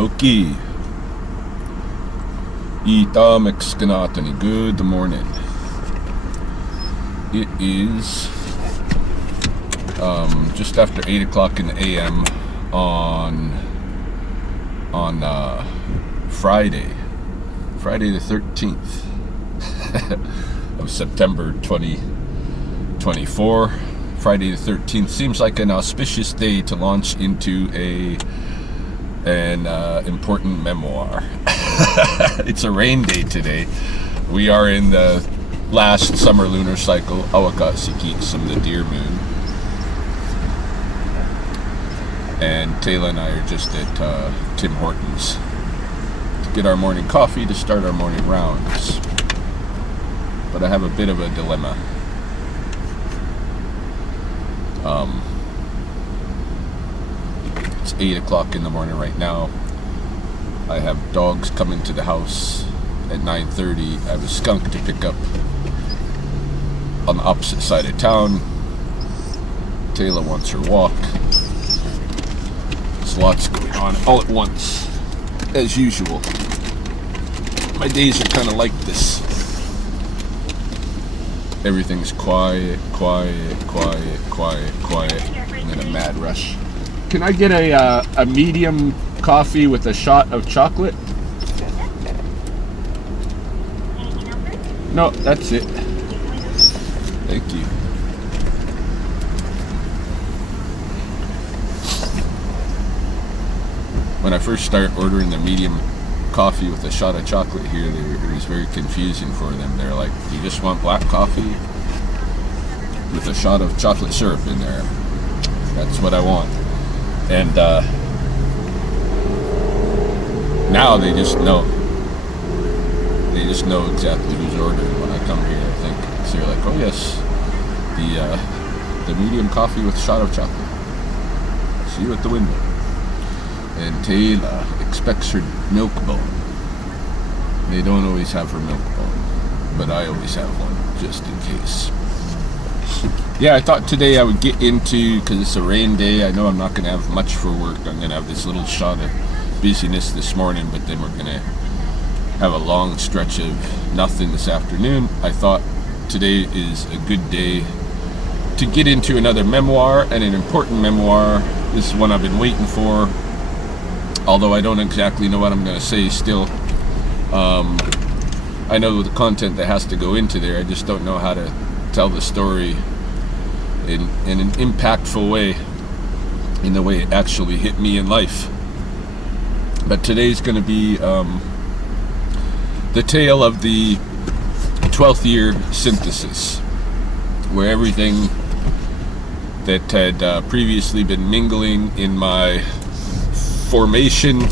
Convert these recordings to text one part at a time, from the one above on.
Okie. Ita Mexicanatani. Good morning. It is just after 8 o'clock in the AM on Friday the 13th of September 2024. Friday the 13th seems like an auspicious day to launch into an important memoir. It's a rain day today. We are in the last summer lunar cycle, Awaka Sikitsum, the deer moon. And Taylor and I are just at Tim Hortons to get our morning coffee to start our morning rounds. But I have a bit of a dilemma. It's 8 o'clock in the morning right now. I have dogs coming to the house at 9:30. I have a skunk to pick up on the opposite side of town. Taylor wants her walk. There's lots going on all at once, as usual. My days are kind of like this. Everything's quiet, and then a mad rush. Can I get a medium coffee with a shot of chocolate? No, that's it. Thank you. When I first started ordering the medium coffee with a shot of chocolate here, it was very confusing for them. They're like, you just want black coffee with a shot of chocolate syrup in there? That's what I want. And now they just know. They just know exactly who's ordering when I come here, I think. So you're like, oh yes, the medium coffee with a shot of chocolate. See you at the window. And Taylor expects her milk bone. They don't always have her milk bone, but I always have one, just in case. Yeah, I thought today I would get into, because it's a rain day, I know I'm not going to have much for work. I'm going to have this little shot of busyness this morning, but then we're going to have a long stretch of nothing this afternoon. I thought today is a good day to get into another memoir, and an important memoir. This is one I've been waiting for, although I don't exactly know what I'm going to say still. I know the content that has to go into there, I just don't know how to tell the story in an impactful way, in the way it actually hit me in life. But today's going to be the tale of the 12th year synthesis, where everything that had previously been mingling in my formation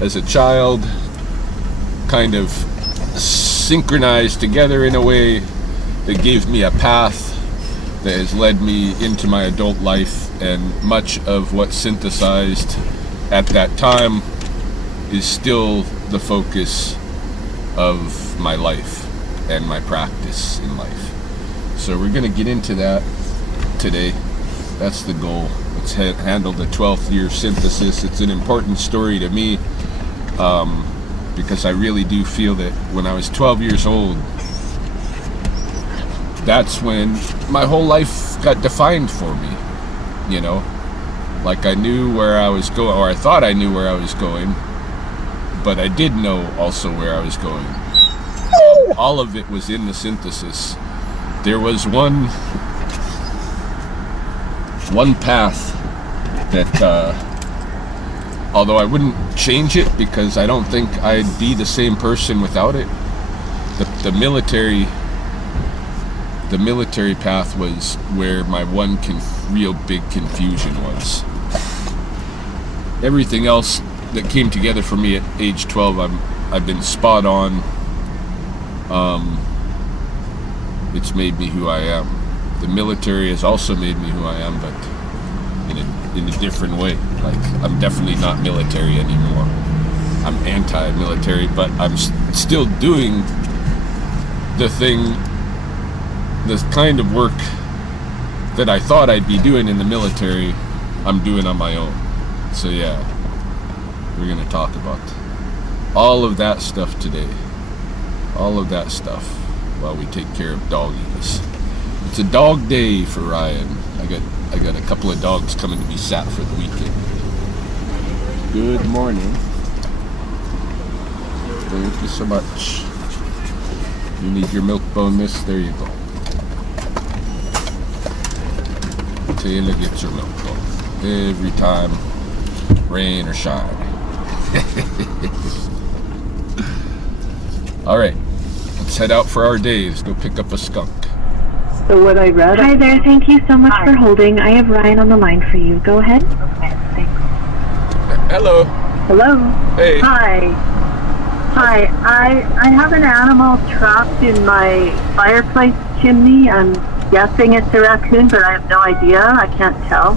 as a child kind of synchronized together in a way that gave me a path that has led me into my adult life, and much of what synthesized at that time is still the focus of my life and my practice in life. So we're going to get into that today. That's the goal. Let's handle the 12th year synthesis. It's an important story to me, because I really do feel that when I was 12 years old, that's when my whole life got defined for me, you know? Like I knew where I was going, or I thought I knew where I was going, but I did know also where I was going. All of it was in the synthesis. There was one path that, although I wouldn't change it because I don't think I'd be the same person without it, the military path was where my one real big confusion was. Everything else that came together for me at age 12, I've been spot on. It's made me who I am. The military has also made me who I am, but in a different way. Like, I'm definitely not military anymore. I'm anti-military, but I'm still doing the kind of work that I thought I'd be doing in the military, I'm doing on my own. So yeah, We're going to talk about all of that stuff today. All of that stuff while we take care of doggies. It's a dog day for Ryan. I got a couple of dogs coming to be sat for the weekend. Good morning. Thank you so much. You need your milk bone, miss? There you go. Taylor gets her milk bone every time, rain or shine. All right, let's head out for our day. Let's go pick up a skunk. So what I read... Hi there, thank you so much for holding. I have Ryan on the line for you. Go ahead. Okay, thanks. Hello. Hello? Hey. Hi. Hi, I have an animal trapped in my fireplace chimney. I'm guessing it's a raccoon, but I have no idea. I can't tell.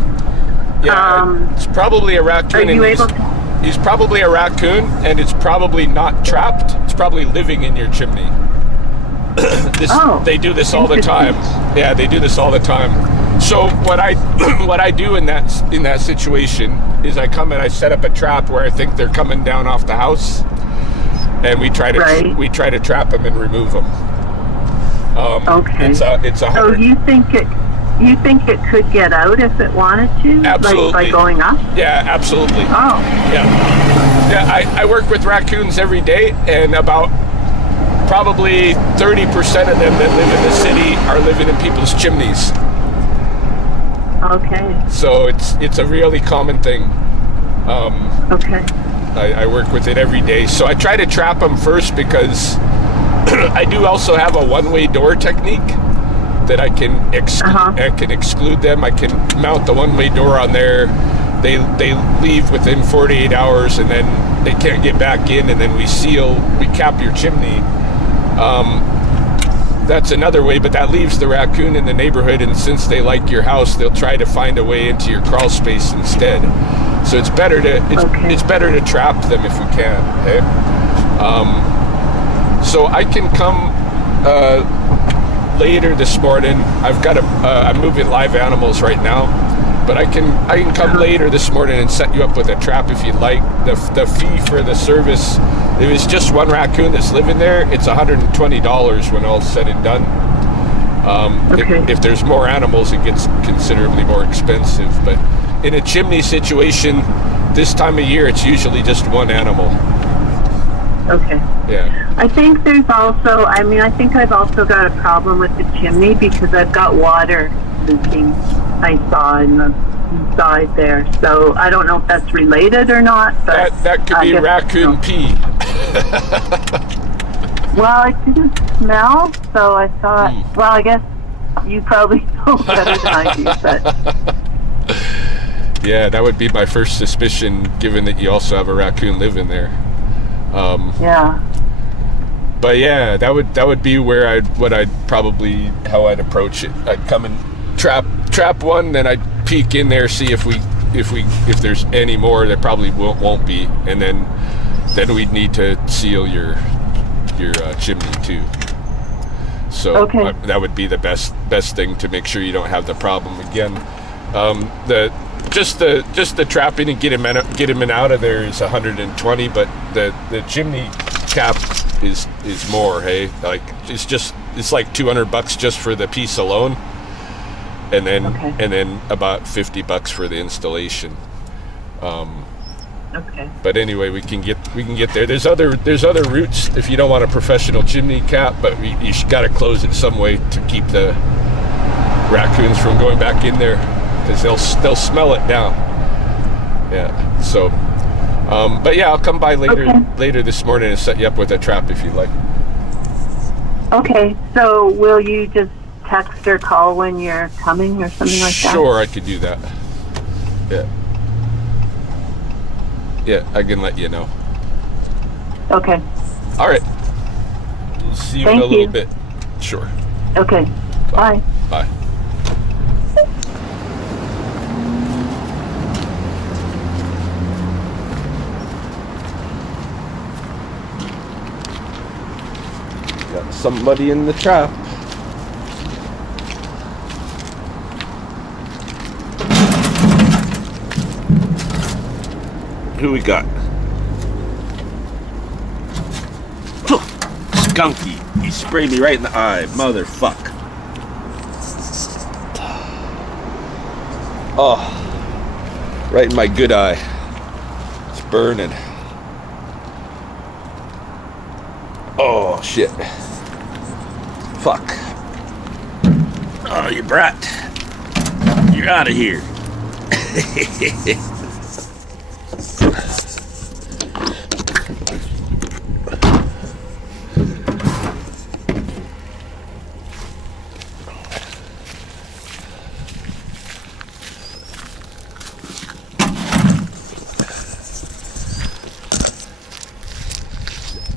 Yeah, it's probably a raccoon. Are you able to... He's probably a raccoon, and it's probably not trapped. It's probably living in your chimney. They do this all the time. Yeah, they do this all the time. So what I do in that situation is I come and I set up a trap where I think they're coming down off the house, and we try to trap them and remove them. Okay. It's a so you think it could get out if it wanted to? Absolutely. Like by going up? Yeah, absolutely. Oh. Yeah, I work with raccoons every day, and about probably 30% of them that live in the city are living in people's chimneys. Okay. So it's a really common thing. Okay. I work with it every day. So I try to trap them first because I do also have a one-way door technique that I can exclude them. I can mount the one-way door on there. They leave within 48 hours, and then they can't get back in, and then we cap your chimney. That's another way, but that leaves the raccoon in the neighborhood, and since they like your house, they'll try to find a way into your crawl space instead. So it's better to trap them if we can. Okay. So I can come later this morning. I'm moving live animals right now, but I can come later this morning and set you up with a trap if you'd like. The fee for the service, if it's just one raccoon that's living there, it's $120 when all's said and done. If there's more animals, it gets considerably more expensive. But in a chimney situation, this time of year, it's usually just one animal. Okay. Yeah. I think I've also got a problem with the chimney because I've got water leaking. I saw in the inside there. So I don't know if that's related or not. But that could be raccoon pee. Well, it didn't smell, so I thought, well, I guess you probably know better than I do, but... Yeah, that would be my first suspicion, given that you also have a raccoon living there. Yeah. But yeah, that would be where how I'd approach it. I'd come and trap one, then I'd peek in there, see if there's any more. There probably won't be, and then we'd need to seal your chimney too. So that would be the best thing to make sure you don't have the problem again. Just the trapping and get him out of there is $120, but the chimney cap is more. Hey, like it's like $200 just for the piece alone, and then about $50 for the installation. But anyway, we can get there. There's other routes if you don't want a professional chimney cap, but you got to close it some way to keep the raccoons from going back in there, because they'll smell it now. Yeah. So, but yeah, I'll come by later this morning and set you up with a trap if you'd like. Okay. So will you just text or call when you're coming or something like that? Sure, I could do that. Yeah. Yeah, I can let you know. Okay. All right. We'll see you in a little bit. Sure. Okay. Bye. Bye. Got somebody in the trap. Who we got? skunky. He sprayed me right in the eye, motherfuck. Oh, right in my good eye. It's burning. Oh, shit. Fuck. Oh, you brat. You're out of here.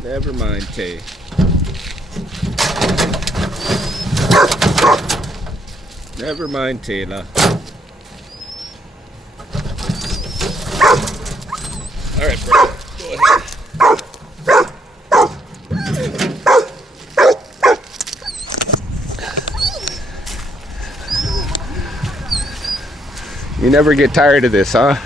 Never mind, Tay. Never mind, Taylor. All right, bro. Go ahead. You never get tired of this, huh?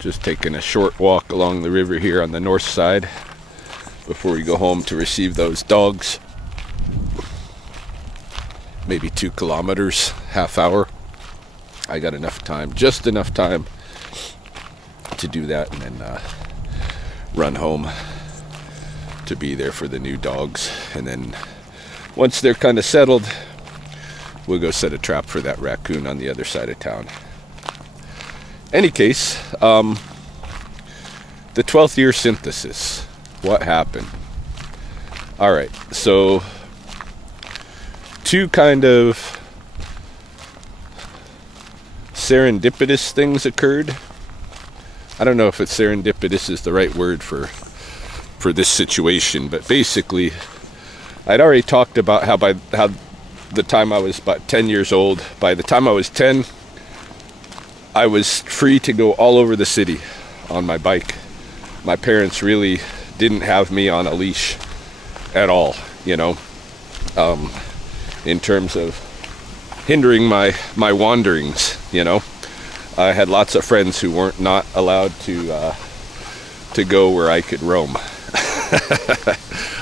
Just taking a short walk along the river here on the north side before we go home to receive those dogs. Maybe 2 kilometers, half hour. I got enough time, just enough time to do that and then run home to be there for the new dogs. And then once they're kind of settled, we'll go set a trap for that raccoon on the other side of town. Any case, the 12th year synthesis. What happened? All right, so 2 kind of serendipitous things occurred. I don't know if it's serendipitous is the right word for this situation, but basically, I'd already talked about how the time I was about 10 years old, by the time I was 10, I was free to go all over the city on my bike. My parents really didn't have me on a leash at all, you know, in terms of hindering my wanderings, you know. I had lots of friends who weren't not allowed to go where I could roam.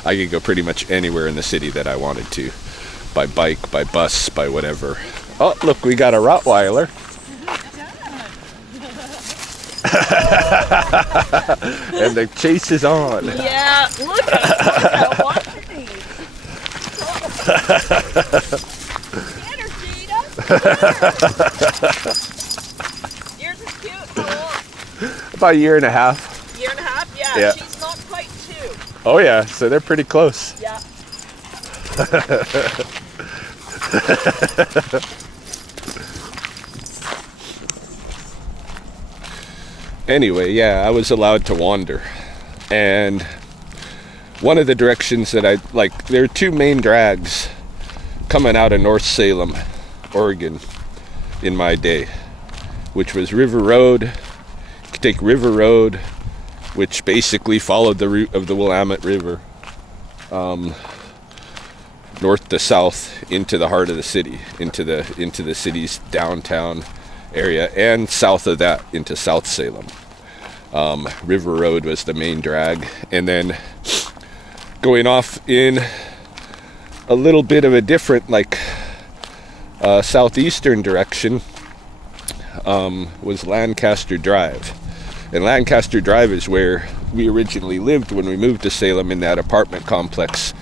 I could go pretty much anywhere in the city that I wanted to, by bike, by bus, by whatever. Oh, look, we got a Rottweiler. And the chase is on. Yeah, look at watching these. Get her, Gina. Yours is cute. How old? About a year and a half. Year and a half? Yeah. Yeah. She's not quite 2. Oh yeah, so they're pretty close. Yeah. Anyway, yeah, I was allowed to wander. And one of the directions that I like, there are 2 main drags coming out of North Salem, Oregon, in my day, which was River Road. You could take River Road, which basically followed the route of the Willamette River, north to south into the heart of the city, into the city's downtown area, and south of that into South Salem. River Road was the main drag, and then going off in a little bit of a different, like southeastern direction, was Lancaster Drive. And Lancaster Drive is where we originally lived when we moved to Salem, in that apartment complex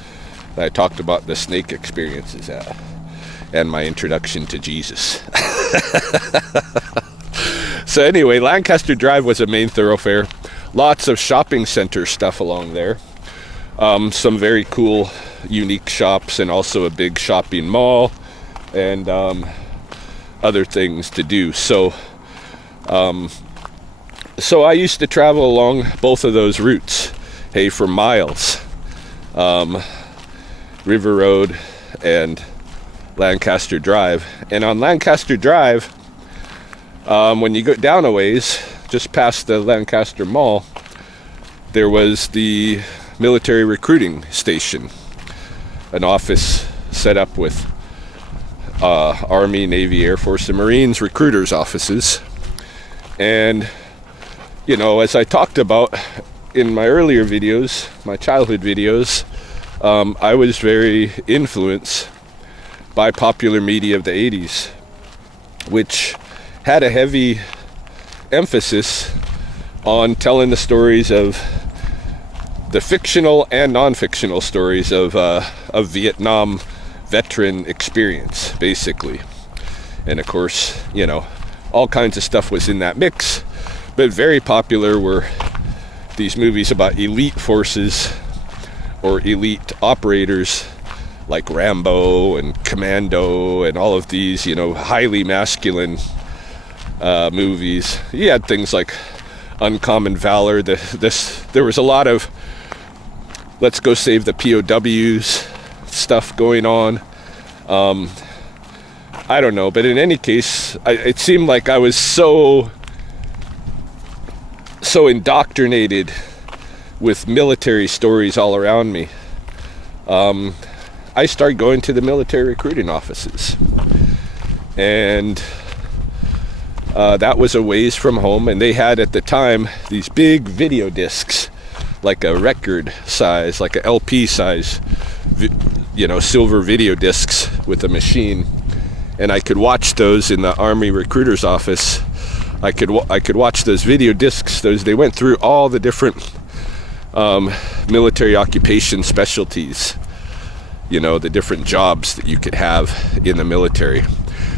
that I talked about the snake experiences at, and my introduction to Jesus. So anyway, Lancaster Drive was a main thoroughfare. Lots of shopping center stuff along there. Some very cool, unique shops, and also a big shopping mall, and other things to do. So I used to travel along both of those routes, hey, for miles. River Road and Lancaster Drive. And on Lancaster Drive, when you go down a ways, just past the Lancaster Mall, there was the military recruiting station, an office set up with Army, Navy, Air Force, and Marines recruiters' offices. And, you know, as I talked about in my earlier videos, my childhood videos, I was very influenced by popular media of the 80s, which had a heavy emphasis on telling the stories of the fictional and non-fictional stories of Vietnam veteran experience, basically. And of course, you know, all kinds of stuff was in that mix, but very popular were these movies about elite forces or elite operators like Rambo and Commando and all of these, you know, highly masculine movies. You had things like Uncommon Valor. There was a lot of let's go save the POWs stuff going on. I don't know, but in any case, it seemed like I was so indoctrinated with military stories all around me. I started going to the military recruiting offices, and that was a ways from home, and they had at the time these big video discs, like a record size, like a LP size, you know, silver video discs with a machine, and I could watch those in the Army recruiter's office. I could watch those video discs. They went through all the different military occupation specialties, you know, the different jobs that you could have in the military.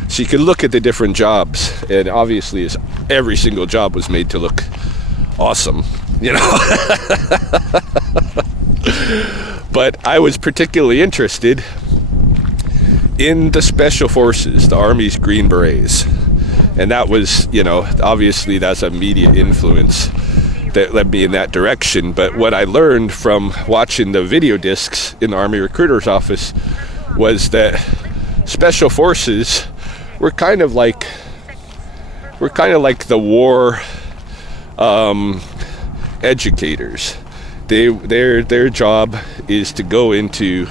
So you could look at the different jobs, and obviously every single job was made to look awesome, you know. But I was particularly interested in the Special Forces, the Army's Green Berets. And that was, you know, obviously that's a media influence that led me in that direction. But what I learned from watching the video discs in the Army recruiter's office was that Special Forces were kind of like the war educators. Their job is to go into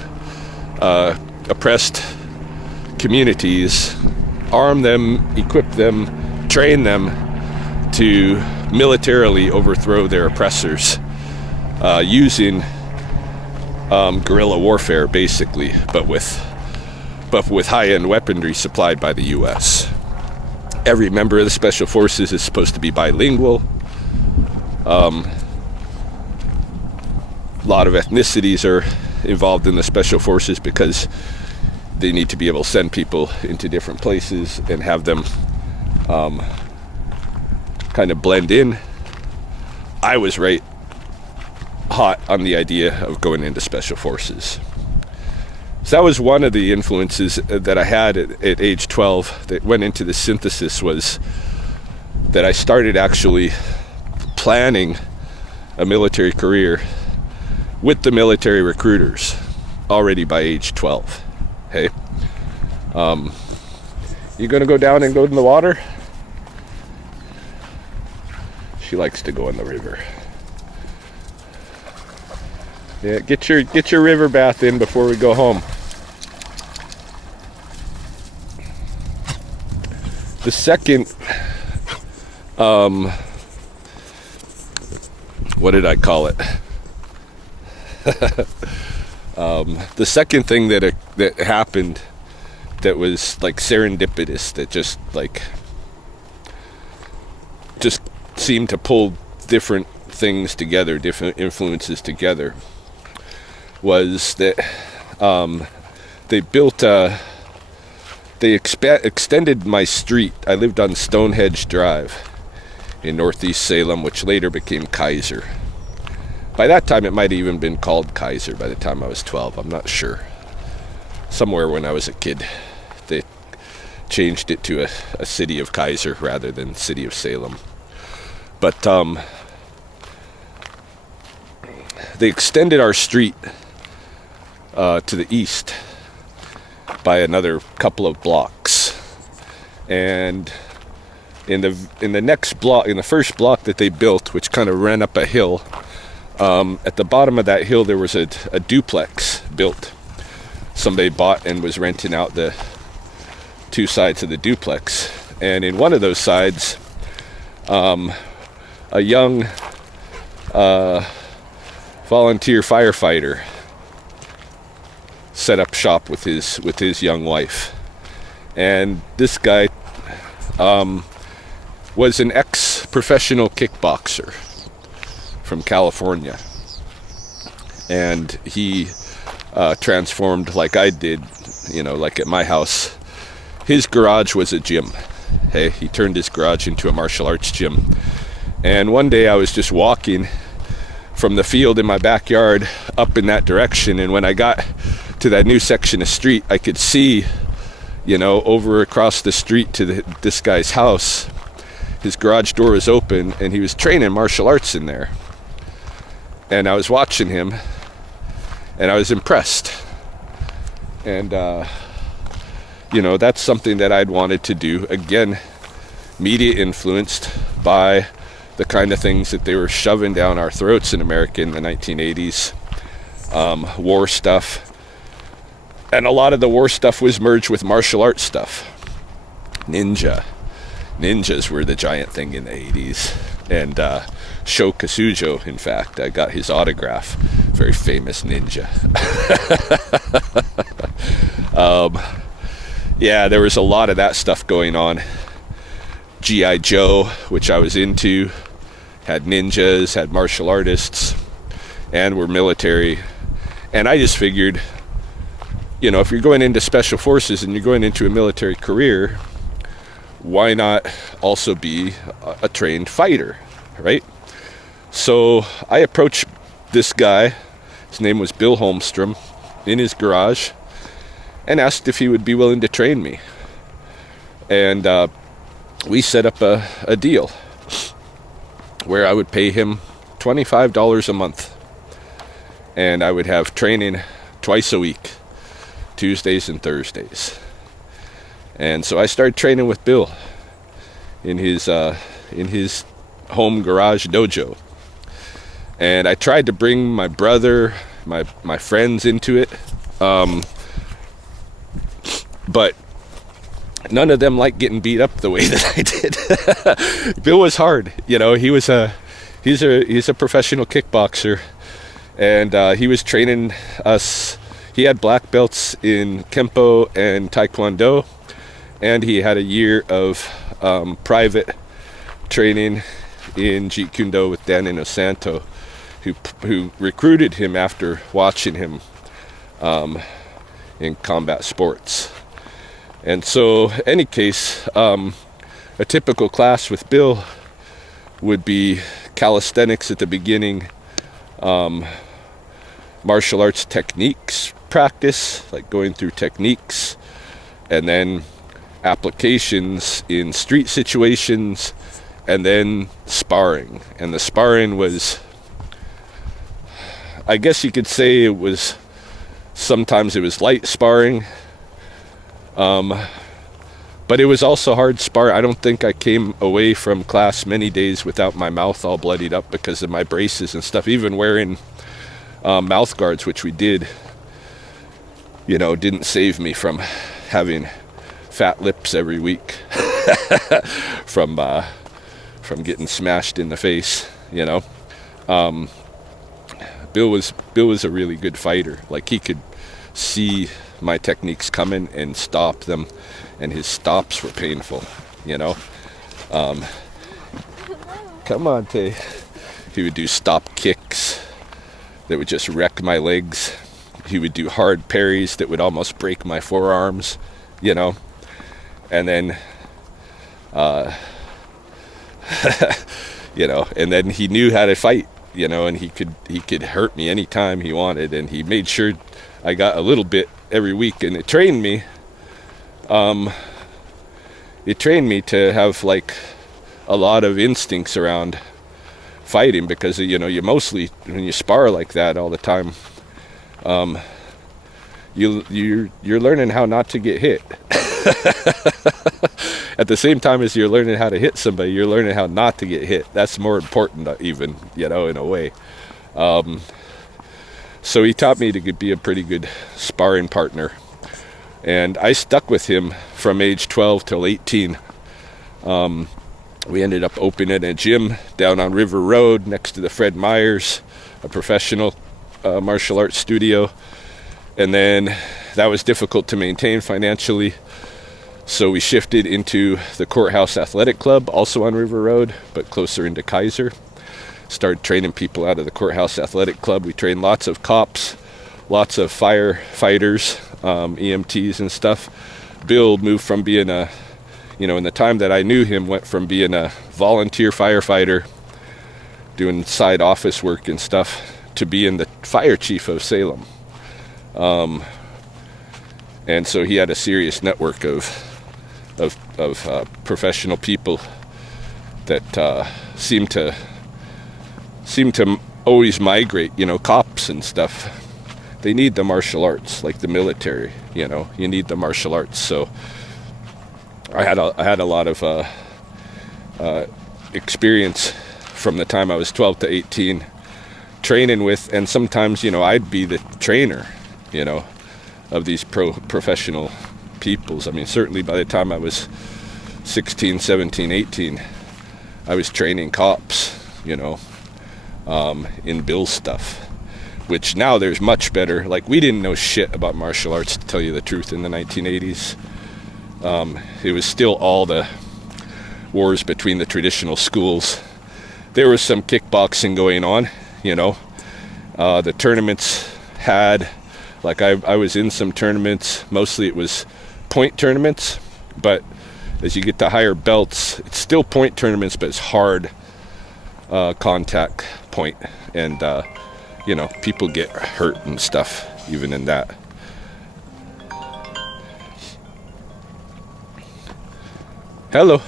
oppressed communities, arm them, equip them, train them to militarily overthrow their oppressors using guerrilla warfare, basically, but with high-end weaponry supplied by the U.S. Every member of the Special Forces is supposed to be bilingual. A lot of ethnicities are involved in the Special Forces because they need to be able to send people into different places and have them kind of blend in. I was right hot on the idea of going into Special Forces. So that was one of the influences that I had at age 12 that went into the synthesis, was that I started actually planning a military career with the military recruiters already by age 12. Hey, you gonna go down and go in the water? She likes to go in the river. Yeah, get your river bath in before we go home. The second, what did I call it? The second thing that happened that was like serendipitous, that just seemed to pull different things together, different influences together, was that they extended my street. I lived on Stonehedge Drive in northeast Salem, which later became Kaiser. By that time, it might have even been called Kaiser by the time I was 12. I'm not sure. Somewhere when I was a kid, they changed it to a city of Kaiser rather than city of Salem. But they extended our street to the east by another couple of blocks, and in the next block, in the first block that they built, which kind of ran up a hill, at the bottom of that hill there was a duplex built. Somebody bought and was renting out the two sides of the duplex. And in one of those sides, a young volunteer firefighter set up shop with his young wife. And this guy was an ex-professional kickboxer from California. And he transformed like I did, like at my house. His garage was a gym. Hey, he turned his garage into a martial arts gym. And one day I was just walking from the field in my backyard up in that direction, and when I got to that new section of street, I could see, over across the street to this guy's house, his garage door was open, and he was training martial arts in there. And I was watching him, and I was impressed. And, that's something that I'd wanted to do. Again, media influenced by the kind of things that they were shoving down our throats in America in the 1980s. War stuff. And a lot of the war stuff was merged with martial arts stuff. Ninjas were the giant thing in the 80s. And Sho Kasujo, in fact, I got his autograph. Very famous ninja. Yeah, there was a lot of that stuff going on. G.I. Joe, which I was into, had ninjas, had martial artists, and were military. And I just figured, if you're going into special forces and you're going into a military career, why not also be a trained fighter, right? So I approached this guy, his name was Bill Holmstrom, in his garage, and asked if he would be willing to train me. And we set up a deal where I would pay him $25 a month, and I would have training twice a week, Tuesdays and Thursdays. And so I started training with Bill in his home garage dojo. And I tried to bring my brother, my friends into it, but none of them liked getting beat up the way that I did. Bill was hard, he's a professional kickboxer, and he was training us. He had black belts in Kempo and Taekwondo, and he had a year of private training in Jeet Kune Do with Dan Inosanto, who recruited him after watching him in combat sports. And so, any case, a typical class with Bill would be calisthenics at the beginning, martial arts techniques practice, like going through techniques, and then applications in street situations, and then sparring. And the sparring was, I guess you could say sometimes it was light sparring, but it was also hard spar. I don't think I came away from class many days without my mouth all bloodied up because of my braces and stuff. Even wearing mouth guards, which we did, didn't save me from having fat lips every week from getting smashed in the face. Bill was a really good fighter. Like, he could see my techniques coming and stop them, and his stops were painful. Come on, Tay. He would do stop kicks that would just wreck my legs. He would do hard parries that would almost break my forearms, and then and then he knew how to fight, and he could hurt me anytime he wanted, and he made sure I got a little bit every week. And it trained me to have like a lot of instincts around fighting, because you mostly, when you spar like that all the time, you're learning how not to get hit. At the same time as you're learning how to hit somebody, you're learning how not to get hit. That's more important, even, in a way. So he taught me to be a pretty good sparring partner. And I stuck with him from age 12 till 18. We ended up opening a gym down on River Road next to the Fred Meyers, a professional martial arts studio. And then that was difficult to maintain financially, so we shifted into the Courthouse Athletic Club, also on River Road, but closer into Kaiser. Started training people out of the Courthouse Athletic Club. We trained lots of cops, lots of firefighters, EMTs and stuff. Bill moved from being a, in the time that I knew him, went from being a volunteer firefighter, doing side office work and stuff, to being the fire chief of Salem. And so he had a serious network of professional people that seemed to always migrate. Cops and stuff. They need the martial arts, like the military. You need the martial arts. So I had a lot of experience from the time I was 12 to 18, training with, and sometimes I'd be the trainer, of these professional peoples. I mean, certainly by the time I was 16, 17, 18, I was training cops, in Bill's stuff, which now there's much better. Like, we didn't know shit about martial arts, to tell you the truth, in the 1980s. It was still all the wars between the traditional schools. There was some kickboxing going on, the tournaments had, like, I was in some tournaments. Mostly it was point tournaments, but as you get to higher belts, it's still point tournaments, but it's hard contact point, and people get hurt and stuff even in that. Hello.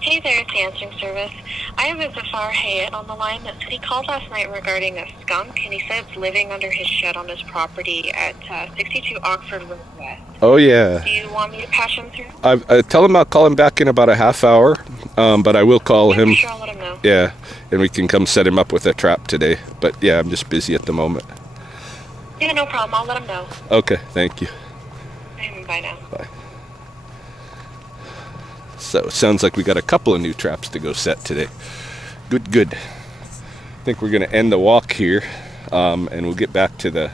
Hey there, it's the answering service. I have a Zafar Hayat on the line that said he called last night regarding a skunk, and he said it's living under his shed on his property at 62 Oxford Road West. Oh, yeah. Do you want me to patch him through? Tell him I'll call him back in about a half hour, but I will call him. Sure, I'll let him know. Yeah, and we can come set him up with a trap today. But yeah, I'm just busy at the moment. Yeah, no problem. I'll let him know. Okay, thank you. Bye now. Bye. So it sounds like we got a couple of new traps to go set today. Good. I think we're going to end the walk here, and we'll get back to the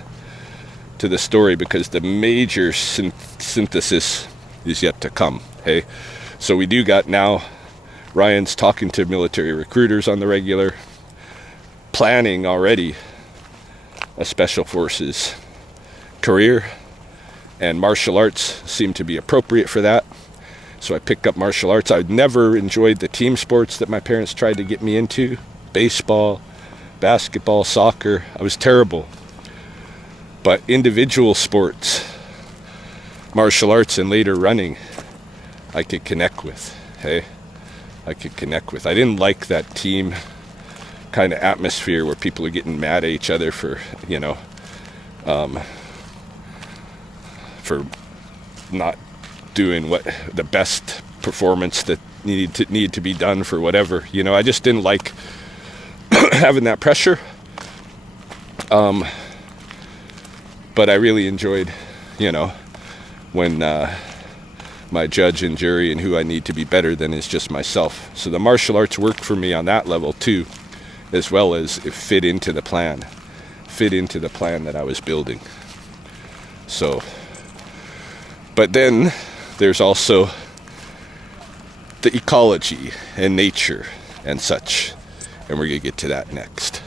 story, because the major synthesis is yet to come. Hey, so we do got now. Ryan's talking to military recruiters on the regular, planning already a special forces career, and martial arts seem to be appropriate for that. So I picked up martial arts. I'd never enjoyed the team sports that my parents tried to get me into. Baseball, basketball, soccer. I was terrible. But individual sports, martial arts, and later running, I could connect with. Hey, I could connect with. I didn't like that team kind of atmosphere where people are getting mad at each other for, for not doing what the best performance that need to be done for whatever. I just didn't like having that pressure. But I really enjoyed, when my judge and jury and who I need to be better than is just myself. So the martial arts worked for me on that level too, as well as it fit into the plan that I was building. So, but then there's also the ecology and nature and such, and we're going to get to that next.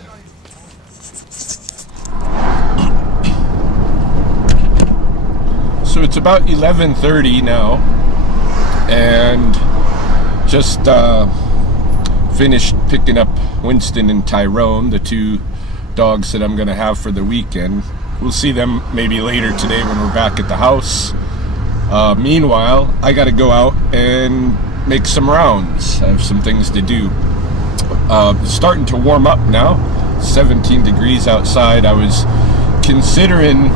So it's about 11:30 now, and just finished picking up Winston and Tyrone, the two dogs that I'm going to have for the weekend. We'll see them maybe later today when we're back at the house. Meanwhile, I got to go out and make some rounds. I have some things to do. It's starting to warm up now. 17 degrees outside. I was considering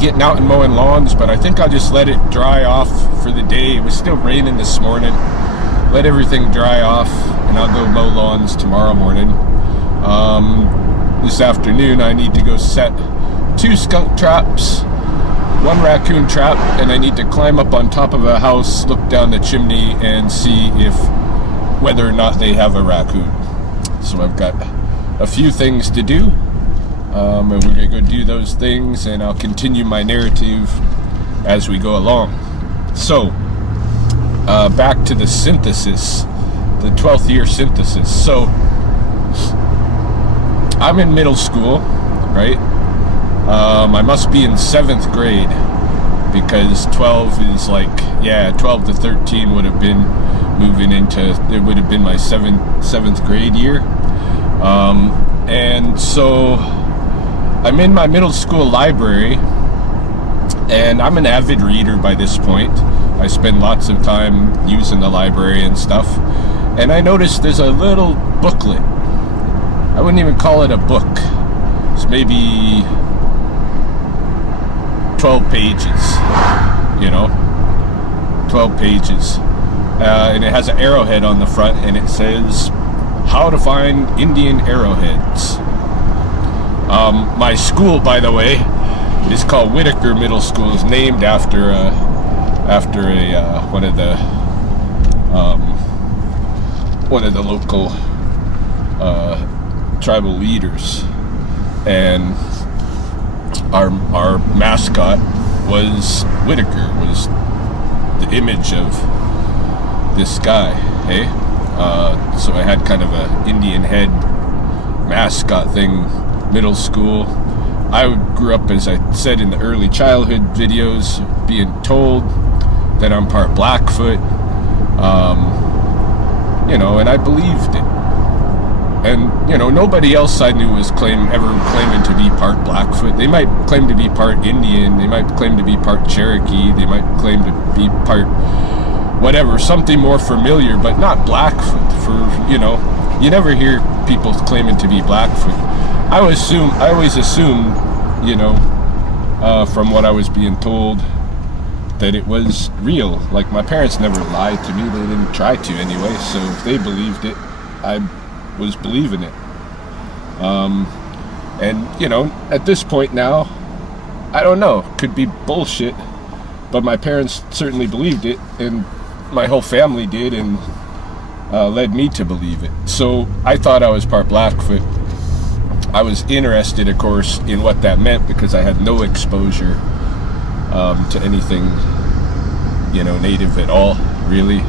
getting out and mowing lawns, but I think I'll just let it dry off for the day. It was still raining this morning. Let everything dry off, and I'll go mow lawns tomorrow morning. This afternoon I need to go set 2 skunk traps one raccoon trap, and I need to climb up on top of a house, look down the chimney, and see if whether or not they have a raccoon. So I've got a few things to do, and we're gonna go do those things, and I'll continue my narrative as we go along. So back to the synthesis, the 12th year synthesis. So I'm in middle school, right? I must be in 7th grade, because 12 is like, yeah, 12 to 13 would have been moving into, it would have been my 7th grade year. And so I'm in my middle school library, and I'm an avid reader by this point. I spend lots of time using the library and stuff, and I noticed there's a little booklet. I wouldn't even call it a book. It's maybe 12 pages, you know, 12 pages. And it has an arrowhead on the front, and it says, "How to Find Indian Arrowheads." My school, by the way, is called Whitaker Middle School. It's named after one of the local tribal leaders, and our mascot was Whitaker, was the image of this guy, hey? So I had kind of a Indian head mascot thing, middle school. I grew up, as I said in the early childhood videos, being told that I'm part Blackfoot, you know, and I believed it. And, you know, nobody else I knew was ever claiming to be part Blackfoot. They might claim to be part Indian, they might claim to be part Cherokee, they might claim to be part whatever, something more familiar, but not Blackfoot. For, you know, you never hear people claiming to be Blackfoot. I always assumed, you know, from what I was being told, that it was real. Like, my parents never lied to me, they didn't try to anyway, so if they believed it, I was believing it. And, you know, at this point now, I don't know, could be bullshit, but my parents certainly believed it, and my whole family did, and led me to believe it. So I thought I was part Blackfoot. I was interested, of course, in what that meant, because I had no exposure to anything, you know, native at all, really.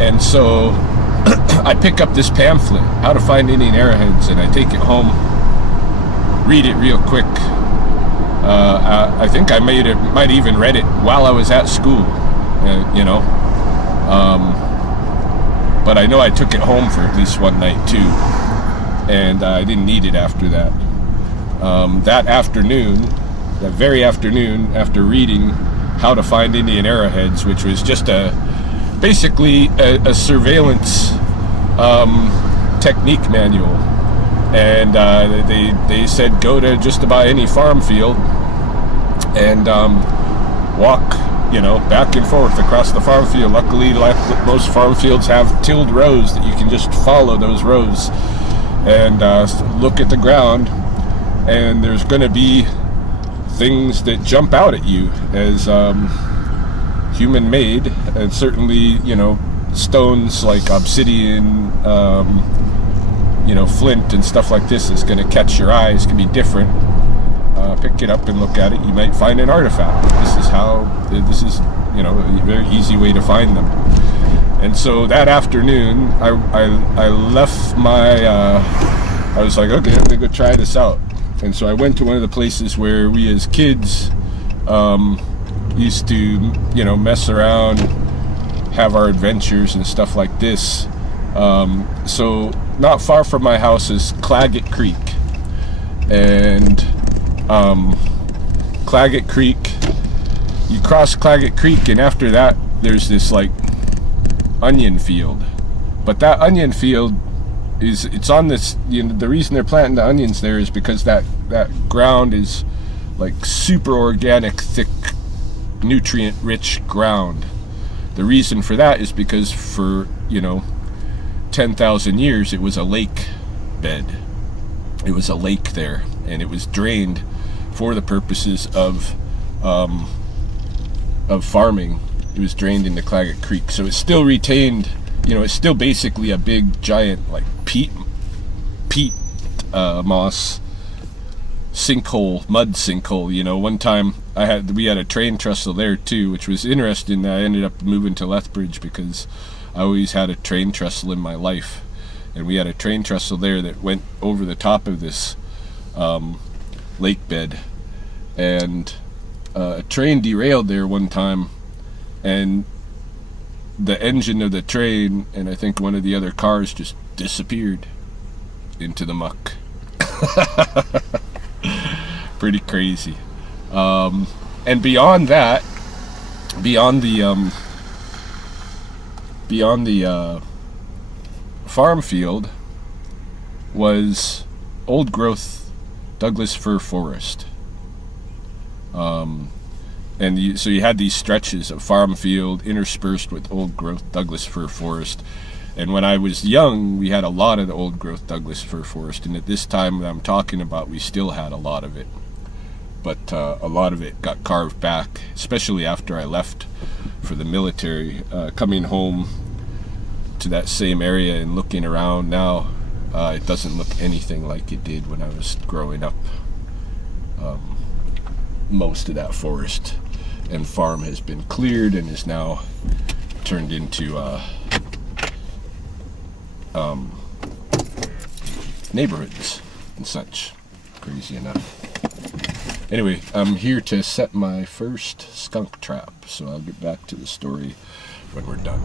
And so I pick up this pamphlet, How to Find Indian Arrowheads, and I take it home, read it real quick. I think I might even read it while I was at school, you know. But I know I took it home for at least one night too, and I didn't need it after that. That afternoon, that very afternoon, after reading How to Find Indian Arrowheads, which was just basically a surveillance technique manual, and they said go to just about any farm field and walk, you know, back and forth across the farm field. Luckily, like most farm fields have tilled rows that you can just follow those rows and look at the ground, and there's going to be things that jump out at you as human made, and certainly, you know, stones like obsidian, you know, flint and stuff like this is going to catch your eyes, can be different. Pick it up and look at it, you might find an artifact. This is, you know, a very easy way to find them. And so that afternoon, I left my, I was like, okay, I'm gonna go try this out. And so I went to one of the places where we as kids used to, you know, mess around, have our adventures and stuff like this. So not far from my house is Claggett Creek. And Claggett Creek, you cross Claggett Creek, and after that there's this like onion field. But that onion field it's on this, you know, the reason they're planting the onions there is because that ground is like super organic, thick, nutrient rich ground. The reason for that is because for, you know, 10,000 years it was a lake bed. It was a lake there, and it was drained for the purposes of farming. It was drained into Claggett Creek, so it still retained, you know, it's still basically a big giant like peat moss sinkhole, mud sinkhole. You know, one time we had a train trestle there too, which was interesting. I ended up moving to Lethbridge because I always had a train trestle in my life, and we had a train trestle there that went over the top of this lake bed, and a train derailed there one time, and the engine of the train and I think one of the other cars just disappeared into the muck. Pretty crazy. And beyond that, beyond the farm field was old growth Douglas fir forest. So you had these stretches of farm field interspersed with old growth Douglas fir forest. And when I was young, we had a lot of the old growth Douglas fir forest, and at this time that I'm talking about, we still had a lot of it. But a lot of it got carved back, especially after I left for the military. Coming home to that same area and looking around now, it doesn't look anything like it did when I was growing up. Most of that forest and farm has been cleared and is now turned into neighborhoods and such. Crazy enough. Anyway, I'm here to set my first skunk trap, so I'll get back to the story when we're done.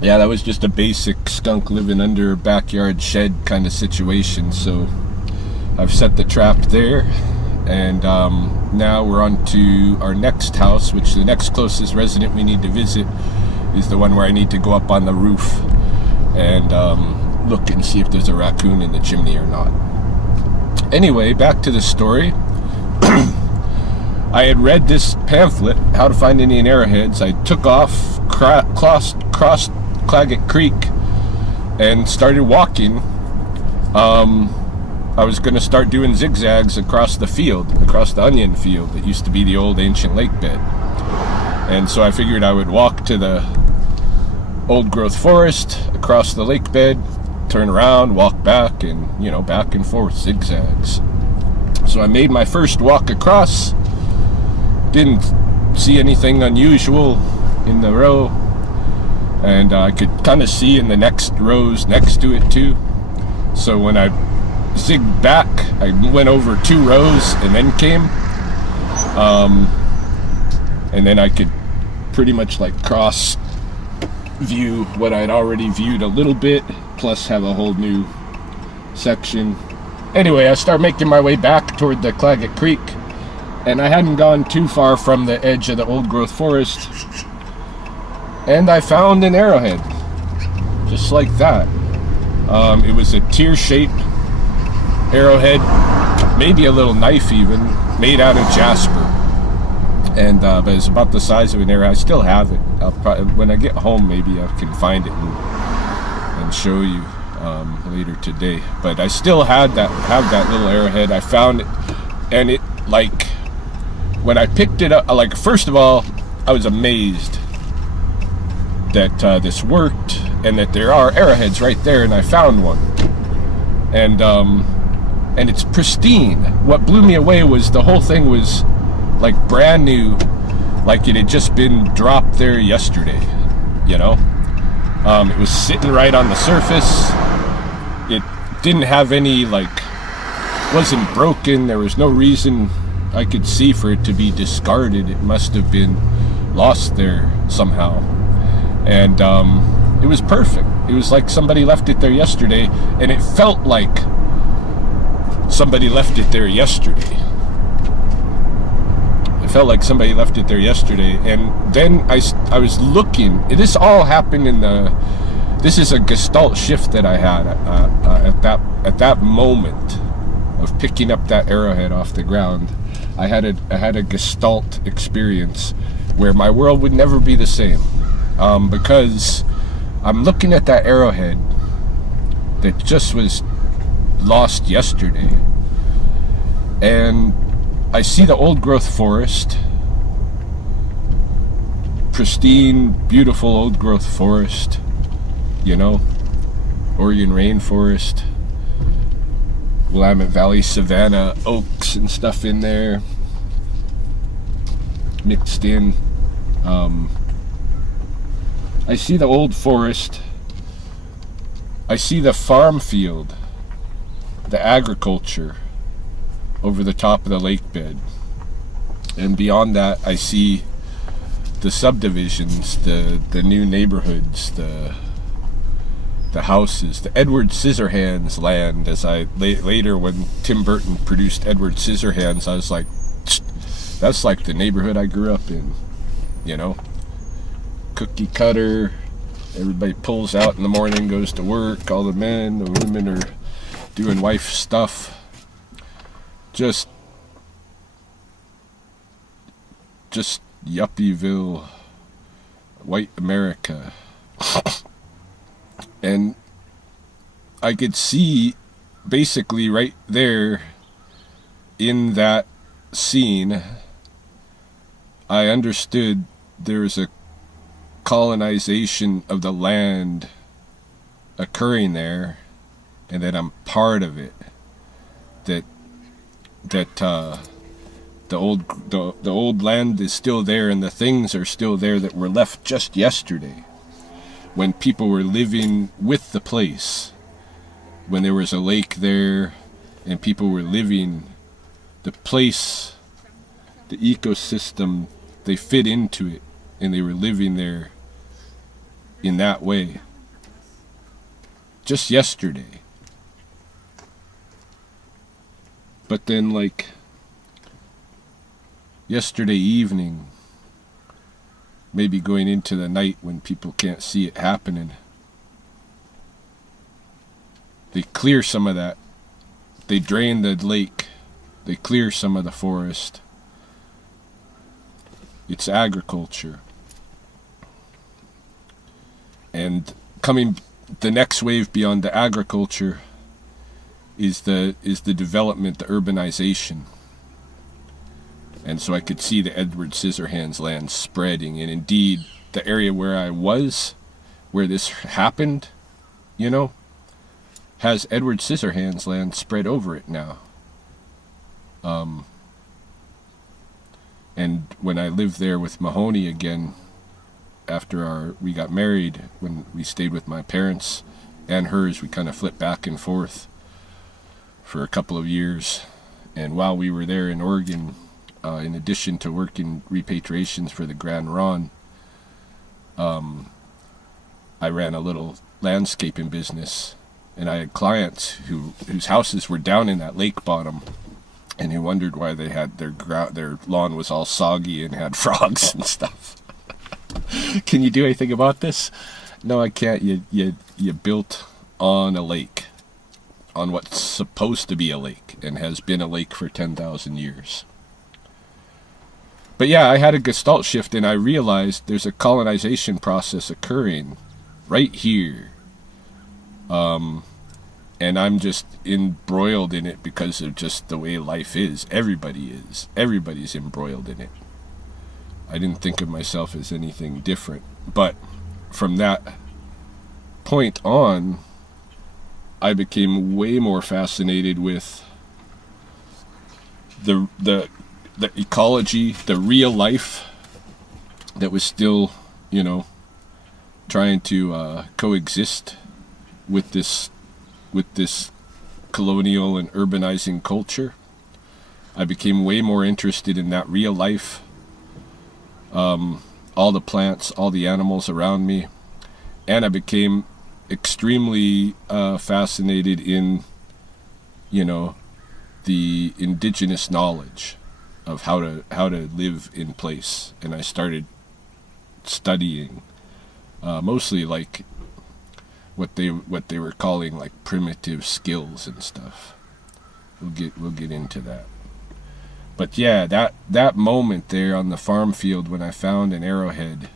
Yeah, that was just a basic skunk living under a backyard shed kind of situation, so I've set the trap there, and now we're on to our next house, which the next closest resident we need to visit is the one where I need to go up on the roof and look and see if there's a raccoon in the chimney or not. Anyway, back to the story. I had read this pamphlet, How to Find Indian Arrowheads. I took off, crossed Claggett Creek, and started walking. I was going to start doing zigzags across the field, across the onion field that used to be the old ancient lake bed. And so I figured I would walk to the old growth forest, across the lake bed, turn around, walk back, and, you know, back and forth, zigzags. So I made my first walk across, didn't see anything unusual in the row, and I could kind of see in the next rows next to it too. So when I zigged back, I went over 2 rows and then came, and then I could pretty much like cross view what I'd already viewed a little bit, plus have a whole new section. Anyway, I start making my way back toward the Claggett Creek, and I hadn't gone too far from the edge of the old growth forest, and I found an arrowhead, just like that. It was a tear-shaped arrowhead, maybe a little knife even, made out of jasper, and but it's about the size of an arrow. I still have it. I'll probably, when I get home, maybe I can find it and show you later today. But I still have that little arrowhead. I found it, and it, like, when I picked it up, like, first of all, I was amazed that this worked and that there are arrowheads right there, and I found one, and it's pristine. What blew me away was the whole thing was like brand new, like it had just been dropped there yesterday, you know. It was sitting right on the surface. It didn't have any, like, wasn't broken. There was no reason I could see for it to be discarded. It must have been lost there somehow, and it was perfect. It was like somebody left it there yesterday, and it felt like somebody left it there yesterday. It felt like somebody left it there yesterday. And then I was looking. This all happened in this is a gestalt shift that I had at that moment of picking up that arrowhead off the ground. I had a gestalt experience where my world would never be the same, because I'm looking at that arrowhead that just was lost yesterday, And I see the old growth forest, pristine, beautiful old growth forest, you know, Oregon rainforest, Willamette Valley savanna oaks and stuff in there mixed in. I see the old forest. I see the farm field, the agriculture over the top of the lake bed. And beyond that, I see the subdivisions, the new neighborhoods, the houses, the Edward Scissorhands land. As I later, when Tim Burton produced Edward Scissorhands, I was like, that's like the neighborhood I grew up in, you know? Cookie cutter, everybody pulls out in the morning, goes to work, all the men, the women are doing wife stuff. Just Yuppieville, white America. And I could see basically right there in that scene, I understood there's a colonization of the land occurring there, and that I'm part of it. That the old land is still there, and the things are still there that were left just yesterday, when people were living with the place, when there was a lake there, and people were living the place, the ecosystem, they fit into it, and they were living there in that way. Just yesterday. But then, like, yesterday evening, maybe going into the night when people can't see it happening, they clear some of that. They drain the lake. They clear some of the forest. It's agriculture. And coming, the next wave beyond the agriculture is the development, the urbanization. And so I could see the Edward Scissorhands land spreading, and indeed the area where I was, where this happened, you know, has Edward Scissorhands land spread over it now. And when I lived there with Mahoney again, after we got married, when we stayed with my parents and hers, we kind of flipped back and forth for a couple of years. And while we were there in Oregon, in addition to working repatriations for the Grand Ronde, I ran a little landscaping business, and I had clients whose houses were down in that lake bottom, and who wondered why they had their lawn was all soggy and had frogs and stuff. Can you do anything about this? No, I can't. You built on a lake, on what's supposed to be a lake and has been a lake for 10,000 years. But yeah, I had a gestalt shift, and I realized there's a colonization process occurring right here. And I'm just embroiled in it because of just the way life is. Everybody is. Everybody's embroiled in it. I didn't think of myself as anything different. But from that point on, I became way more fascinated with the ecology, the real life that was still, you know, trying to coexist with this colonial and urbanizing culture. I became way more interested in that real life, all the plants, all the animals around me, and I became extremely fascinated in, you know, the indigenous knowledge of how to live in place. And I started studying mostly like what they were calling like primitive skills and stuff. We'll get into that. But yeah, that moment there on the farm field when I found an arrowhead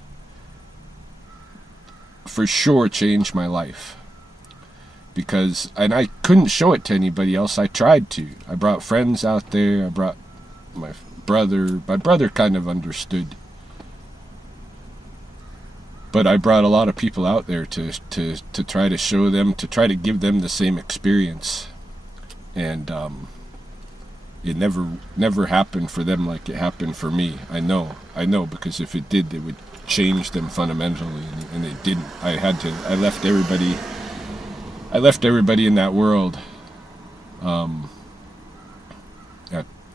for sure changed my life. because, and I couldn't show it to anybody else. I tried to. I brought friends out there. I brought my brother. My brother kind of understood. But I brought a lot of people out there to try to show them, to try to give them the same experience. And it never happened for them like it happened for me. I know, because if it did, it would change them fundamentally, and it didn't. I left everybody in that world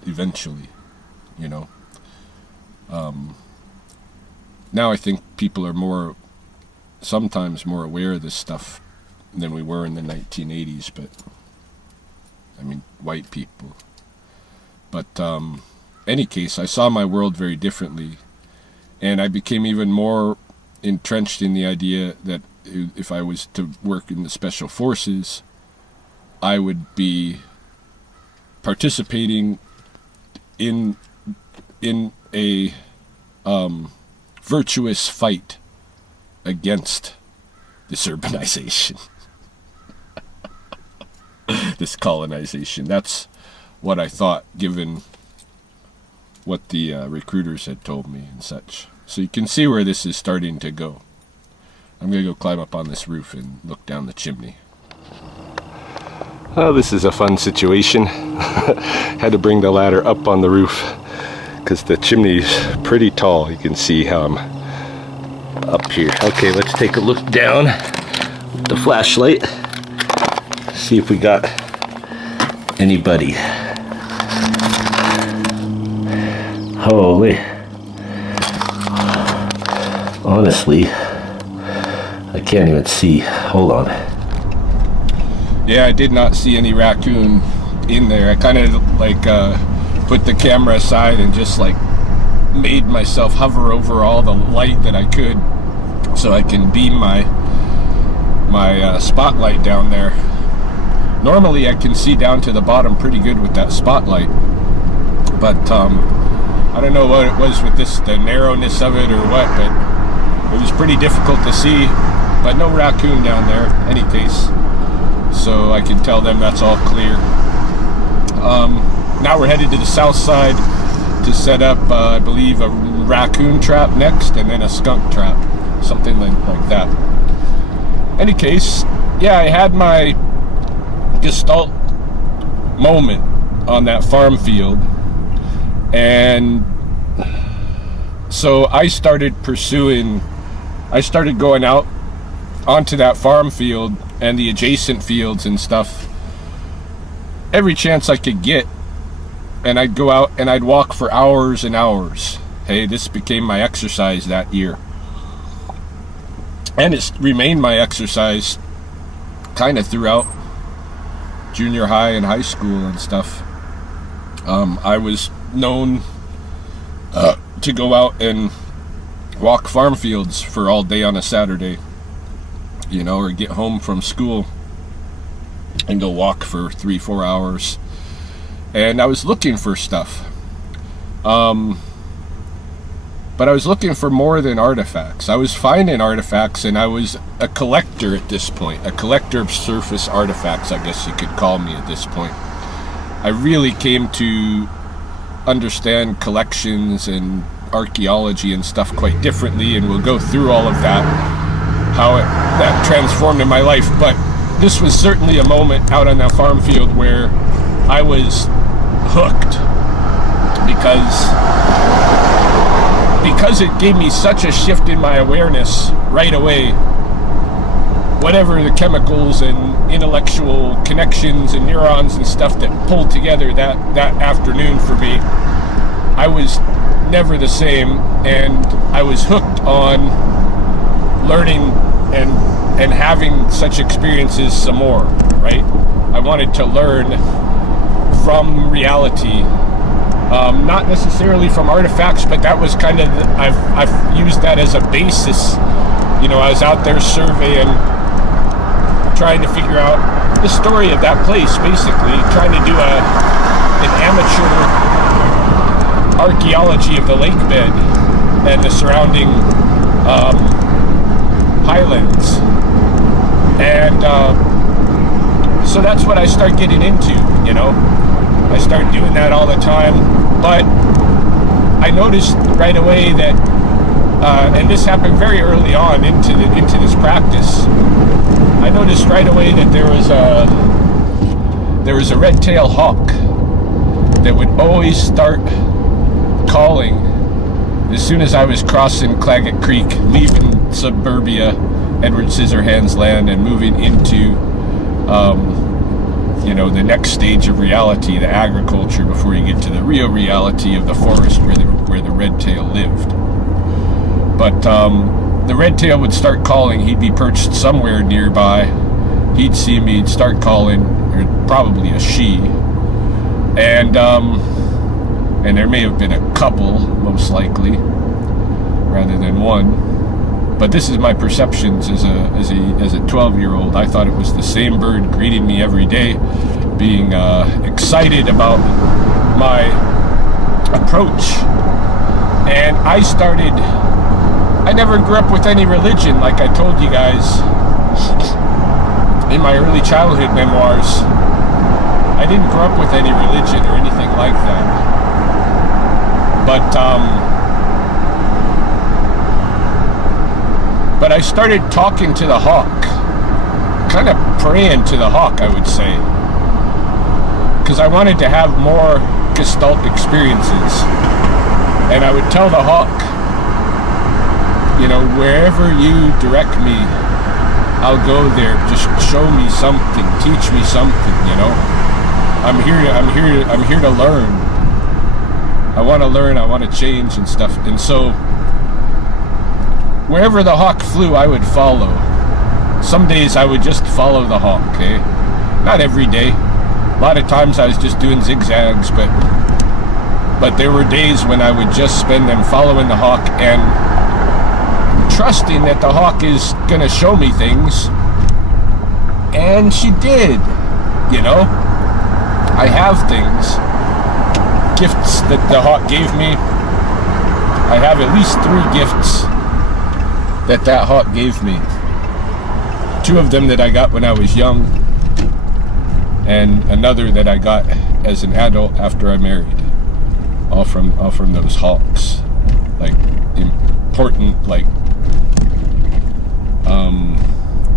eventually, you know. Now I think people are sometimes more aware of this stuff than we were in the 1980s, but I mean, white people. But any case, I saw my world very differently, and I became even more entrenched in the idea that if I was to work in the special forces, I would be participating in a virtuous fight against this urbanization, this colonization. That's what I thought, given what the recruiters had told me and such. So you can see where this is starting to go. I'm going to go climb up on this roof and look down the chimney. Oh, this is a fun situation. Had to bring the ladder up on the roof because the chimney's pretty tall. You can see how I'm up here. Okay, let's take a look down with the flashlight. See if we got anybody. Holy. Honestly, I can't even see. Hold on. Yeah, I did not see any raccoon in there. I kind of like put the camera aside and just like made myself hover over all the light that I could so I can beam my spotlight down there. Normally I can see down to the bottom pretty good with that spotlight, but I don't know what it was with this, the narrowness of it or what, but it was pretty difficult to see. But no raccoon down there, any case. So I can tell them that's all clear. Now we're headed to the south side to set up, I believe, a raccoon trap next, and then a skunk trap, something like that. Any case, yeah, I had my Gestalt moment on that farm field, and so I started going out onto that farm field and the adjacent fields and stuff every chance I could get, and I'd go out and I'd walk for hours and hours. Hey, this became my exercise that year, and it's remained my exercise kind of throughout junior high and high school and stuff. I was known to go out and walk farm fields for all day on a Saturday, you know, or get home from school and go walk for 3-4 hours. And I was looking for stuff. But I was looking for more than artifacts. I was finding artifacts, and I was a collector at this point. A collector of surface artifacts, I guess you could call me at this point. I really came to understand collections and archaeology and stuff quite differently, and we'll go through all of that, how that transformed in my life. But this was certainly a moment out on that farm field where I was hooked, because it gave me such a shift in my awareness right away. Whatever the chemicals and intellectual connections and neurons and stuff that pulled together that afternoon for me, I was never the same, and I was hooked on learning and having such experiences some more, right? I wanted to learn from reality, not necessarily from artifacts, but that was kind of, I've used that as a basis. You know, I was out there surveying, trying to figure out the story of that place, basically, trying to do an amateur archaeology of the lake bed and the surrounding highlands. And So that's what I start getting into, you know. I start doing that all the time, but I noticed right away that, and this happened very early on into this practice. I noticed right away that there was a red-tailed hawk that would always start calling as soon as I was crossing Claggett Creek, leaving suburbia, Edward Scissorhands land, and moving into, you know, the next stage of reality, the agriculture, before you get to the real reality of the forest where the red-tail lived. But the red-tail would start calling. He'd be perched somewhere nearby. He'd see me, he'd start calling, or probably a she. And there may have been a couple, most likely, rather than one. But this is my perceptions as a 12-year-old. I thought it was the same bird greeting me every day, being excited about my approach. And I never grew up with any religion, like I told you guys in my early childhood memoirs. I didn't grow up with any religion or anything like that. But I started talking to the hawk, kind of praying to the hawk, I would say, because I wanted to have more Gestalt experiences. And I would tell the hawk, you know, wherever you direct me, I'll go there. Just show me something, teach me something, you know. I'm here to learn. I want to learn, I want to change and stuff. And so wherever the hawk flew, I would follow. Some days I would just follow the hawk, okay? Not every day. A lot of times I was just doing zigzags, but there were days when I would just spend them following the hawk and trusting that the hawk is gonna show me things. And she did, you know? I have things, gifts that the hawk gave me. I have at least 3 gifts that hawk gave me. 2 of them that I got when I was young, and another that I got as an adult after I married. All from those hawks. Like, important, like,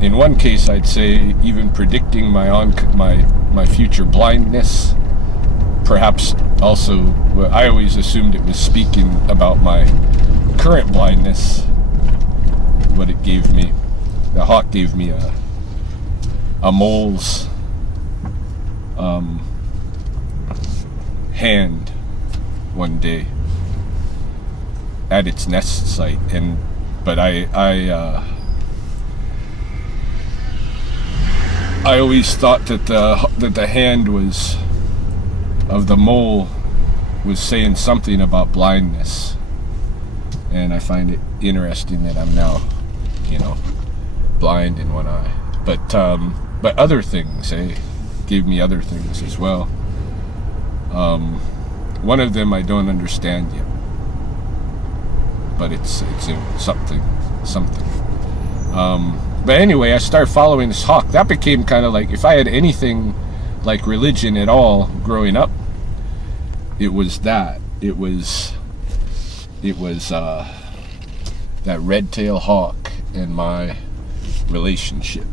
in one case I'd say even predicting my future blindness. Perhaps also, I always assumed it was speaking about my current blindness, what it gave me. The hawk gave me a mole's hand one day at its nest site, but I always thought that the hand was of the mole was saying something about blindness, and I find it interesting that I'm now, you know, blind in one eye. But other things, gave me other things as well. One of them I don't understand yet, but it's something. But anyway, I started following this hawk. That became kind of like, if I had anything like religion at all growing up, it was that. It was that red-tailed hawk and my relationship.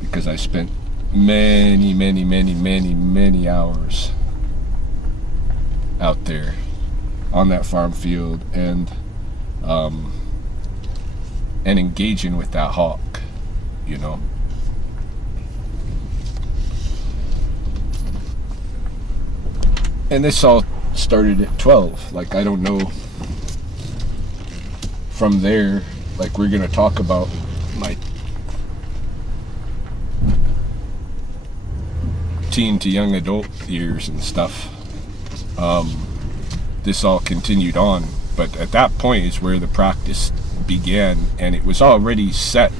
Because I spent many hours out there on that farm field and engaging with that hawk, you know. And this all started at 12. Like, I don't know from there, like, we're gonna talk about my teen to young adult years and stuff. This all continued on, but at that point is where the practice began, and it was already set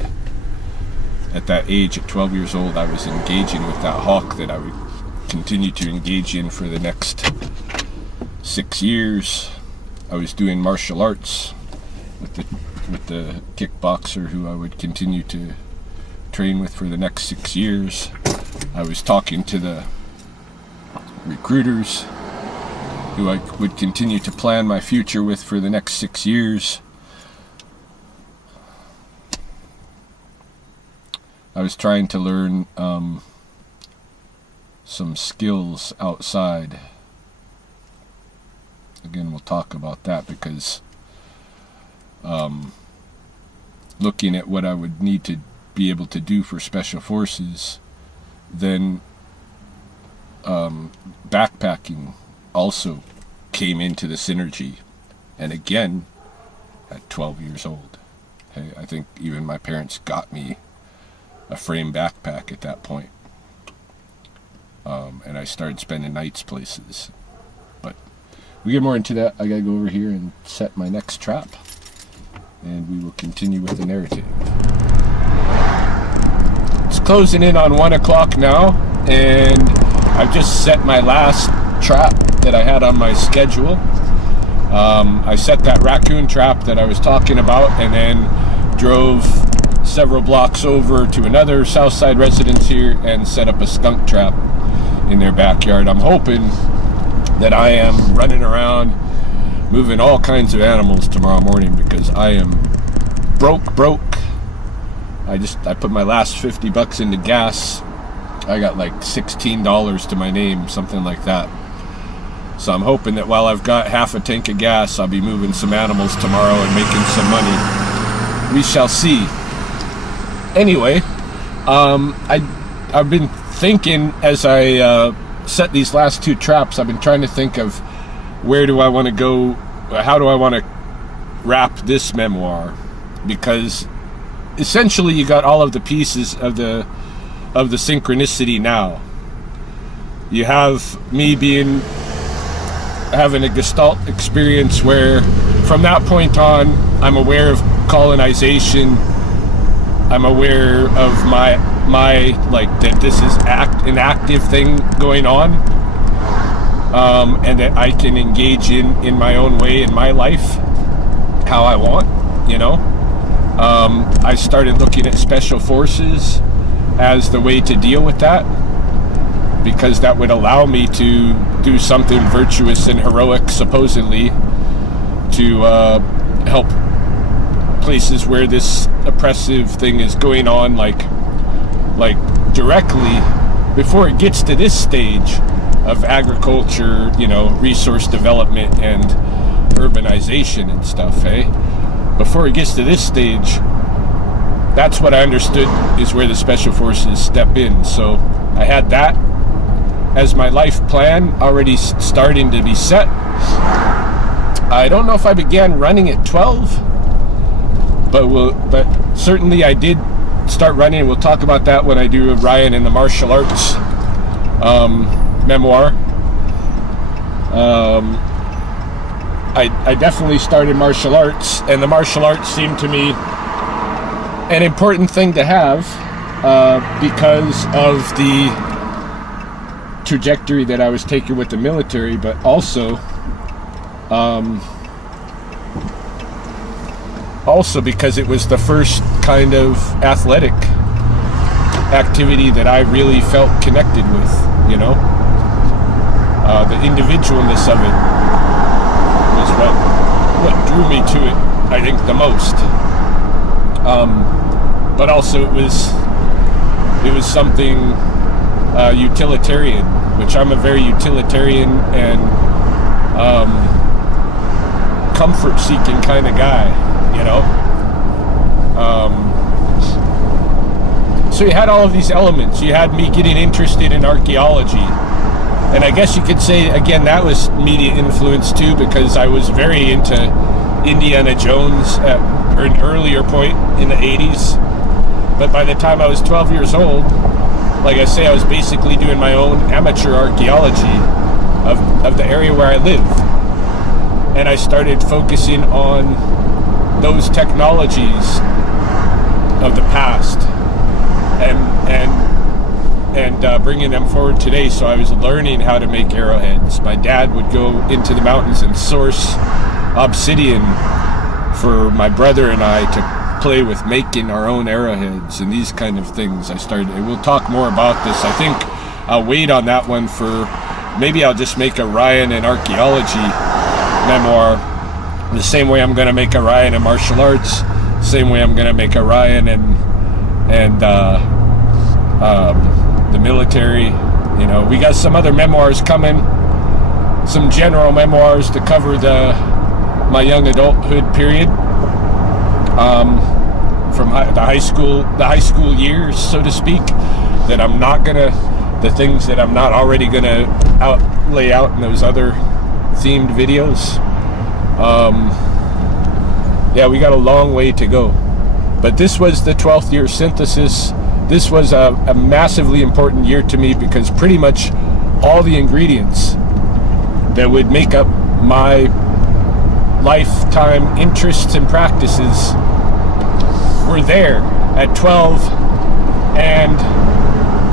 at that age. At 12 years old, I was engaging with that hawk that I would continue to engage in for the next 6 years. I was doing martial arts with the kickboxer who I would continue to train with for the next 6 years. I was talking to the recruiters who I would continue to plan my future with for the next 6 years. I was trying to learn some skills outside. Again, we'll talk about that because looking at what I would need to be able to do for Special Forces, then backpacking also came into the synergy. And again, at 12 years old. Okay, I think even my parents got me a frame backpack at that point. And I started spending nights places. But we get more into that. I gotta go over here and set my next trap. And we will continue with the narrative. It's closing in on 1 o'clock now, and I've just set my last trap that I had on my schedule. I set that Raccoon Trap that I was talking about, and then drove several blocks over to another Southside residence here and set up a skunk trap in their backyard. I'm hoping that I am running around moving all kinds of animals tomorrow morning because I am broke. I put my last $50 into gas. I got like $16 to my name, something like that. So I'm hoping that while I've got half a tank of gas, I'll be moving some animals tomorrow and making some money. We shall see. Anyway, I've been thinking as I set these last two traps, I've been trying to think of where do I want to go, how do I want to wrap this memoir, because essentially you got all of the pieces of the synchronicity now. You have me having a Gestalt experience where from that point on I'm aware of colonization. I'm aware of my like that this is an active thing going on, and that I can engage in my own way in my life how I want, you know. I started looking at Special Forces as the way to deal with that, because that would allow me to do something virtuous and heroic, supposedly, to help places where this oppressive thing is going on, like directly before it gets to this stage of agriculture, you know, resource development and urbanization and stuff, eh? Before it gets to this stage, that's what I understood is where the Special Forces step in. So I had that as my life plan already starting to be set. I don't know if I began running at 12, but certainly I did start running, and we'll talk about that when I do Ryan in the martial arts memoir. I definitely started martial arts, and the martial arts seemed to me an important thing to have because of the trajectory that I was taking with the military, but also because it was the first kind of athletic activity that I really felt connected with, you know. The individualness of it was what drew me to it, I think, the most. But also it was something utilitarian, which I'm a very utilitarian and comfort-seeking kind of guy, you know. So you had all of these elements. You had me getting interested in archaeology, and I guess you could say again that was media influence too, because I was very into Indiana Jones at an earlier point in the 80s. But by the time I was 12 years old, like I say, I was basically doing my own amateur archaeology of the area where I live. And I started focusing on those technologies of the past and bringing them forward today. So I was learning how to make arrowheads. My dad would go into the mountains and source obsidian for my brother and I play with making our own arrowheads and these kind of things. We'll talk more about this. I think I'll wait on that one for, maybe I'll just make a Ryan and archaeology memoir, the same way I'm going to make a Ryan and martial arts, same way I'm going to make a Ryan and the military. You know, we got some other memoirs coming, some general memoirs to cover my young adulthood period, from the high school years, so to speak, that I'm not gonna, the things that I'm not already gonna lay out in those other themed videos. Yeah, we got a long way to go, but this was the 12th year synthesis. This was a massively important year to me, because pretty much all the ingredients that would make up my lifetime interests and practices were there at 12, and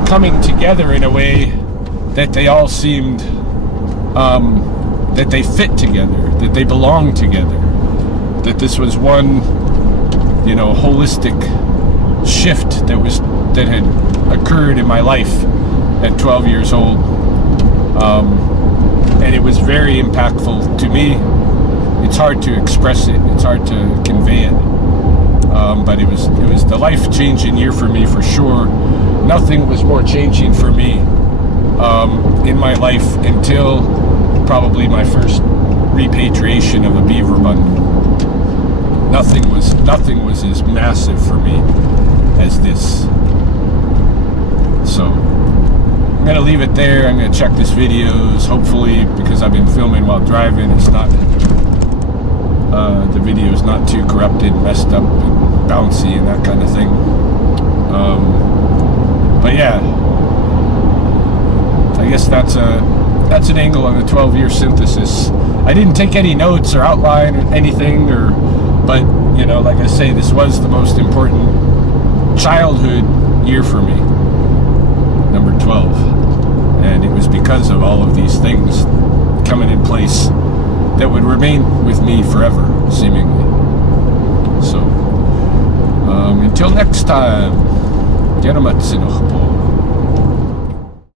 coming together in a way that they all seemed, that they fit together, that they belong together, that this was one, you know, holistic shift that had occurred in my life at 12 years old, and it was very impactful to me. It's hard to express it, it's hard to convey it, but it was the life-changing year for me, for sure. Nothing was more changing for me in my life until probably my first repatriation of a beaver bundle. Nothing was as massive for me as this. So I'm gonna leave it there. I'm gonna check this videos, hopefully, because I've been filming while driving. It's not, the video is not too corrupted, messed up, and bouncy and that kind of thing. But yeah, I guess that's an angle on the 12-year synthesis. I didn't take any notes or outline or anything, but you know, like I say, this was the most important childhood year for me, number 12, and it was because of all of these things coming in place that would remain with me forever, seemingly. So until next time, Gentlemen,